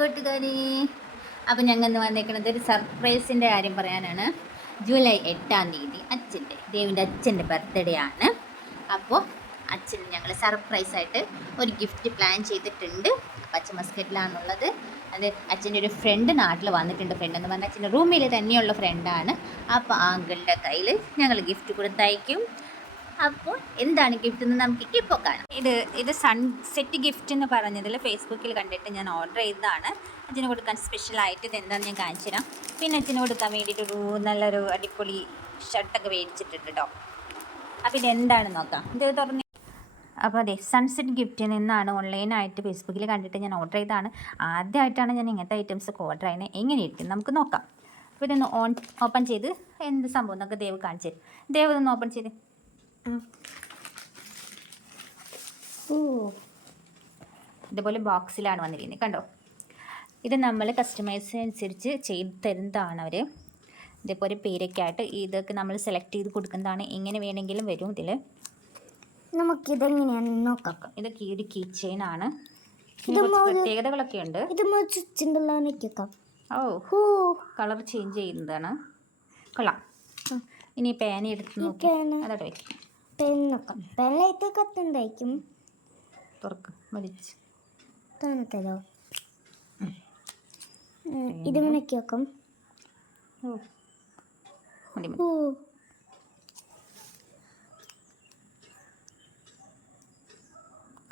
കൂട്ടുകാരി. അപ്പോൾ ഞങ്ങൾ ഇന്ന് വന്നേക്കുന്നത് ഒരു സർപ്രൈസിന്റെ കാര്യം പറയാനാണ്. ജൂലൈ എട്ടാം തീയതി അച്ഛന്റെ ദേവിന്റെ അച്ഛന്റെ ബർത്ത്ഡേ ആണ്. അപ്പോൾ അച്ഛന് ഞങ്ങൾ സർപ്രൈസായിട്ട് ഒരു ഗിഫ്റ്റ് പ്ലാൻ ചെയ്തിട്ടുണ്ട്. അപ്പം അച്ഛൻ മസ്കറ്റിലാണുള്ളത് അത് അച്ഛന്റെ ഒരു ഫ്രണ്ട് നാട്ടിൽ വന്നിട്ടുണ്ട്. ഫ്രണ്ട് എന്ന് പറഞ്ഞാൽ അച്ഛന്റെ റൂമിൽ തന്നെയുള്ള ഫ്രണ്ടാണ് അപ്പോൾ ആ അങ്കിളിന്റെ കയ്യിൽ ഞങ്ങൾ ഗിഫ്റ്റ് കൊടുത്തയക്കും. അപ്പോൾ എന്താണ് ഗിഫ്റ്റ് എന്ന് നമുക്ക് ഇപ്പോൾ കാണാം. ഇത് ഇത് സൺസെറ്റ് ഗിഫ്റ്റ് എന്ന് പറഞ്ഞതിൽ ഫേസ്ബുക്കിൽ കണ്ടിട്ട് ഞാൻ ഓർഡർ ചെയ്തതാണ്. അച്ഛന് കൊടുക്കാൻ സ്പെഷ്യലായിട്ട് ഇത് എന്താണെന്ന് ഞാൻ കാണിച്ചു തരാം. പിന്നെ അച്ഛന് കൊടുക്കാൻ വേണ്ടിയിട്ടൊരു നല്ലൊരു അടിപൊളി ഷർട്ടൊക്കെ മേടിച്ചിട്ടുണ്ട് കേട്ടോ അപ്പോൾ ഇത് എന്താണെന്ന് നോക്കാം. ഇത് തുറന്ന് അപ്പോൾ അതെ സൺസെറ്റ് ഗിഫ്റ്റിൽ നിന്നാണ് ഓൺലൈനായിട്ട് ഫേസ്ബുക്കിൽ കണ്ടിട്ട് ഞാൻ ഓർഡർ ചെയ്തതാണ്. ആദ്യമായിട്ടാണ് ഞാൻ ഇങ്ങനത്തെ ഐറ്റംസ് ഒക്കെ ഓർഡർ ചെയ്യുന്നത്. എങ്ങനെയിരിക്കും നമുക്ക് നോക്കാം. അപ്പോൾ ഇതൊന്ന് ഓൺ ഓപ്പൺ ചെയ്ത് എന്ത് സംഭവം? എന്നൊക്കെ ദേവ് കാണിച്ചു തരും. ദേവ് ഇതൊന്ന് ഓപ്പൺ ചെയ്ത് ഓ. ഇതുപോലെ ബോക്സിലാണ് വന്നിരിക്കുന്നത്. കണ്ടോ? ഇത് നമ്മൾ കസ്റ്റമൈസ് അനുസരിച്ച് ചെയ്ത് തരുന്നതാണ് അവർ ഇതേപോലെ പേരൊക്കെ ആയിട്ട് ഇതൊക്കെ നമ്മൾ സെലക്ട് ചെയ്ത് കൊടുക്കുന്നതാണ്. എങ്ങനെ വേണമെങ്കിലും വരും ഇതിൽ നമുക്കിതെങ്ങനെയാണെന്ന് നോക്കാം. ഇതൊക്കെ ഈ ഒരു കീ ചെയിൻ ആണ്. പ്രത്യേകതകളൊക്കെ ഉണ്ട്. ഓ. ഹൂ. കളർ ചേഞ്ച് ചെയ്യുന്നതാണ്. കൊള്ളാം. ഇനി പേന എടുത്ത് നോക്കി. അതോടെ വയ്ക്കും പെൻ നോക്കാം പെണ്ണായിട്ട് കത്തുണ്ടായിരിക്കും തുറക്ക് മതിച്ച് തണുത്തല്ലോ ഇതിങ്ങനെ നോക്കാം ഓ മതി മതി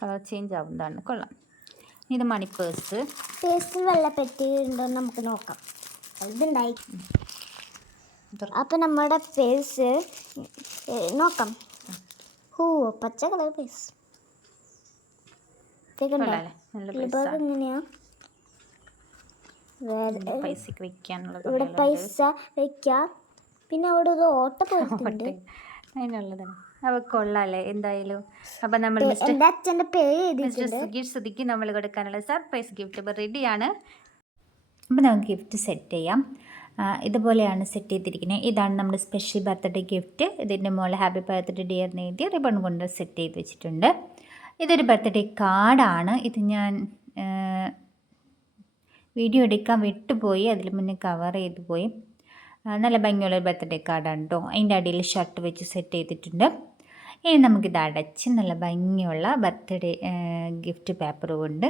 കളർ ചേഞ്ച് ആവുന്നതാണ്. കൊള്ളാം. ഇത് മണി പേഴ്സ് പേഴ്സിൽ വെള്ളപ്പെട്ടി ഉണ്ടോ എന്ന് നമുക്ക് നോക്കാം. ഇതുണ്ടായി. അപ്പം നമ്മുടെ പേഴ്സ് നോക്കാം. ഹൂ പച്ച കളർ പേസ്. വേറെ പൈസക്ക് വെക്കാനുള്ളത് ഇവിടെ പൈസ വെക്കാം. പിന്നെ അവിടെ ഒരു ഓട്ട പോയിട്ടുണ്ട്. അതിനുള്ളതാണ്. അവ കൊള്ളാല്ലേ എന്തായാലും. അപ്പം നമ്മൾ മിസ്റ്റർ സുഗീഷ് സുധിക്ക് നമ്മൾ കൊടുക്കാനുള്ള സർപ്രൈസ് ഗിഫ്റ്റ്. ഇപ്പോൾ റെഡിയാണ് അപ്പോൾ നമുക്ക് ഗിഫ്റ്റ് സെറ്റ് ചെയ്യാം. ഇതുപോലെയാണ് സെറ്റ് ചെയ്തിരിക്കുന്നത് ഇതാണ് നമ്മുടെ സ്പെഷ്യൽ ബർത്ത്ഡേ ഗിഫ്റ്റ് ഇതിന്റെ മുകളിൽ ഹാപ്പി ബർത്ത്ഡേ ഡിയർ എന്ന് റിബൺ കൊണ്ട് സെറ്റ് ചെയ്ത് വെച്ചിട്ടുണ്ട്. ഇതൊരു ബർത്ത്ഡേ കാർഡാണ് ഇത് ഞാൻ വീഡിയോ എടുക്കാൻ വിട്ടുപോയി. അതിൽ മുന്നേ കവർ ചെയ്തു പോയി. നല്ല ഭംഗിയുള്ള ഒരു ബർത്ത്ഡേ കാർഡാണ് കേട്ടോ അതിന്റെ അടിയിൽ ഷർട്ട് വെച്ച് സെറ്റ് ചെയ്തിട്ടുണ്ട്. ഇനി നമുക്കിത് അടച്ച് നല്ല ഭംഗിയുള്ള ബർത്ത്ഡേ ഗിഫ്റ്റ് പേപ്പർ കൊണ്ട്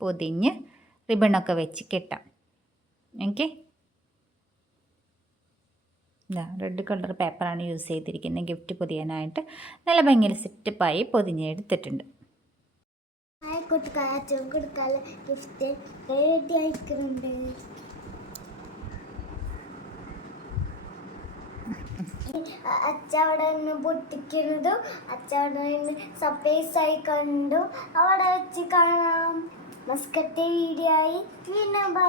പൊതിഞ്ഞ് റിബണൊക്കെ വെച്ച് കെട്ടാം. ഓക്കെ ഇതാ റെഡ് കളർ പേപ്പറാണ് യൂസ് ചെയ്തിരിക്കുന്നത് ഗിഫ്റ്റ് പൊതിയാനായിട്ട് നല്ല ഭയങ്കര സെറ്റപ്പായി പൊതിഞ്ഞെടുത്തിട്ടുണ്ട്. ഗിഫ്റ്റ് റെഡി ആയിക്കുന്നുണ്ട് അച്ഛ അവിടെ നിന്ന് പൊട്ടിക്കുന്നതും അച്ഛ നിന്ന് സർപ്രൈസ് ആയി കണ്ടു അവിടെ വെച്ച് കാണാം. മസ്കത്തെ വീഡിയോ ആയി. പിന്നെ ബൈ